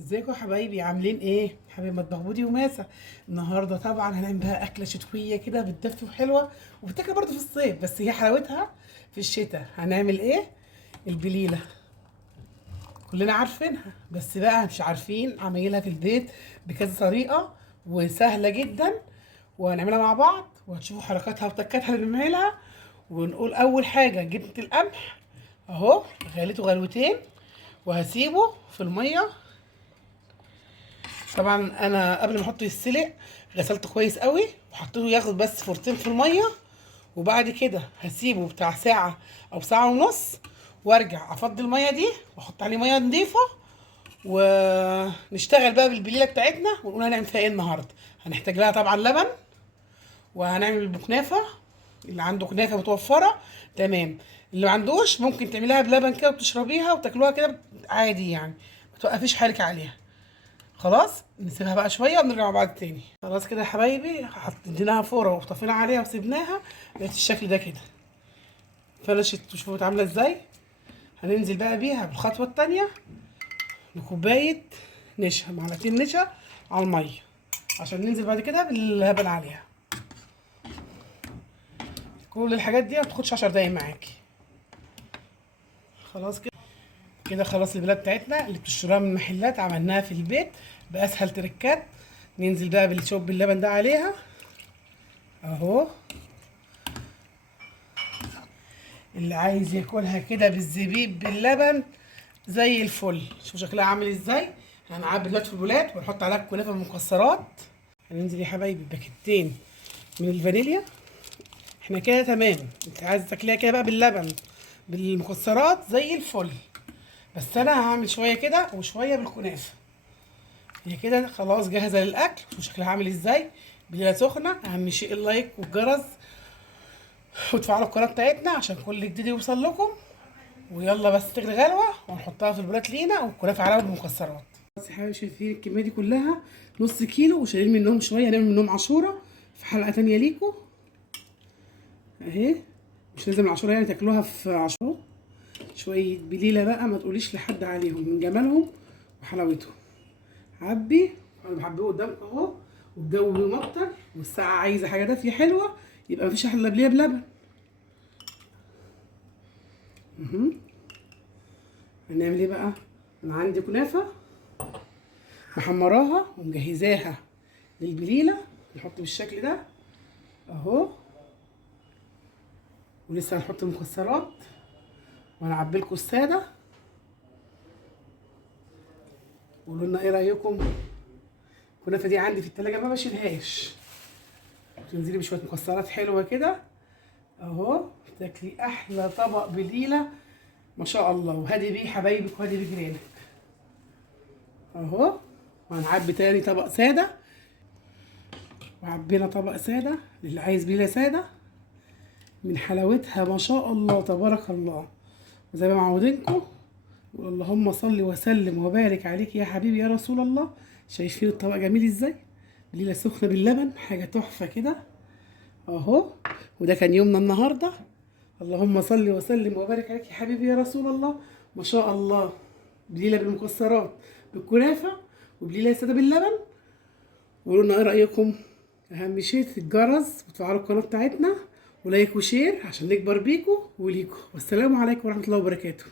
ازيكم يا حبايبي؟ عاملين ايه؟ حبايب مطبخ بودي وماسة. النهارده طبعا هنعمل بقى اكله شتويه كده بتدفي وحلوه وبتاكل برضه في الصيف، بس هي حلاوتها في الشتاء. هنعمل ايه؟ البليله. كلنا عارفينها، بس بقى مش عارفين عمايلها في البيت بكذا طريقه وسهله جدا. وهنعملها مع بعض وهتشوفوا حركاتها وتكاتها اللي بنعملها. ونقول اول حاجه جبت القمح اهو، غليته غلوتين وهسيبه في الميه. طبعا انا قبل ما احطه يتسلق غسلته كويس قوي وحطيته ياخد بس فرتين في الميه، وبعد كده هسيبه بتاع ساعه او ساعه ونص، وارجع افضي الميه دي واحط عليه ميه نضيفه، ونشتغل بقى بالبليله بتاعتنا ونقول هنعمل فيها ايه النهارده. هنحتاج لها طبعا لبن، وهنعمل بكنافه. اللي عنده كنافه متوفره تمام، اللي ما عندوش ممكن تعمليها بلبن كده وتشربيها وتاكلوها كده عادي، يعني ما توقفيش حالك عليها. خلاص نسيبها بقى شويه ونرجع مع بعض تاني. خلاص كده يا حبايبي، حطيناها فوره وطفينا عليها وسيبناها بقت الشكل ده كده. فلشت وشوفوا عامله ازاي. هننزل بقى بيها بالخطوه التانيه بكوبايه نشا، معلقتين نشا على الميه، عشان ننزل بعد كده باللبن عليها. كل الحاجات دي ما بتاخدش 10 دقايق معاكي. خلاص كده. كده خلاص البلاد بتاعتنا اللي بتشتروها من المحلات عملناها في البيت باسهل تركات. ننزل بقى بالشوب باللبن ده عليها اهو. اللي عايز ياكلها كده بالزبيب باللبن زي الفل. شوف شكلها عامل ازاي. هنعبي دلوقتي في البولات ونحط عليها كنافه بالمكسرات. هننزل يا حبايبي باكيتين من الفانيليا. احنا كده تمام. انت عايز تاكليها كده بقى باللبن بالمكسرات زي الفل، بس انا هعمل شويه كده وشويه بالكنافه. هي كده خلاص جاهزه للاكل. شوف شكلها عامل ازاي. بليله سخنه. اهم شيء اللايك والجرس وتفعلوا القناه بتاعتنا عشان كل جديد يوصل لكم. ويلا بس تغلي غلوه ونحطها في البولات لينا والكنافه عليها بالمكسرات. بس يا حبايبي شايفين الكميه دي كلها نص كيلو وشايلين منهم شويه، هنعمل منهم عاشوره في حلقه تانيه ليكم اهي. مش لازم العاشوره يعني تاكلوها في عاشوره. شويه بليله بقى ما تقوليش لحد عليهم من جمالهم وحلاوتهم. عبي. انا بحبيه قدامكم اهو. والجو بيمطر والساعه عايزه حاجه دافيه حلوه، يبقى مفيش احلى بليه بلبن. هنعمل ايه بقى؟ انا عندي كنافه محمراها ومجهزاها للبليله. نحط بالشكل ده اهو، ولسه هنحط المكسرات وهنعبي لكم الساده. قولوا لنا ايه رايكم. الكنافه دي عندي في التلاجة ما بشيلهاش. تنزلي بشويه مكسرات حلوه كده اهو، تاكلي احلى طبق بليله ما شاء الله. وهادي بيه حبايبك وهادي بيه جيرانك اهو. وهنعبي تاني طبق ساده، وعبينا طبق ساده للي عايز بليله ساده. من حلاوتها ما شاء الله تبارك الله. وزي ما معودينكم اللهم صل وسلم وبارك عليك يا حبيبي يا رسول الله. شايفين الطبق جميل ازاي؟ بليله سخنه باللبن حاجه تحفه كده اهو. وده كان يومنا النهارده. اللهم صل وسلم وبارك عليك يا حبيبي يا رسول الله. ما شاء الله. بليله بالمكسرات بالكنافه وبليله ساده باللبن. وقولوا لنا ايه رايكم. اهم شيء الجرس وتفعلوا القناه بتاعتنا ولايك وشير عشان نكبر بيكم وليكم. والسلام عليكم ورحمه الله وبركاته.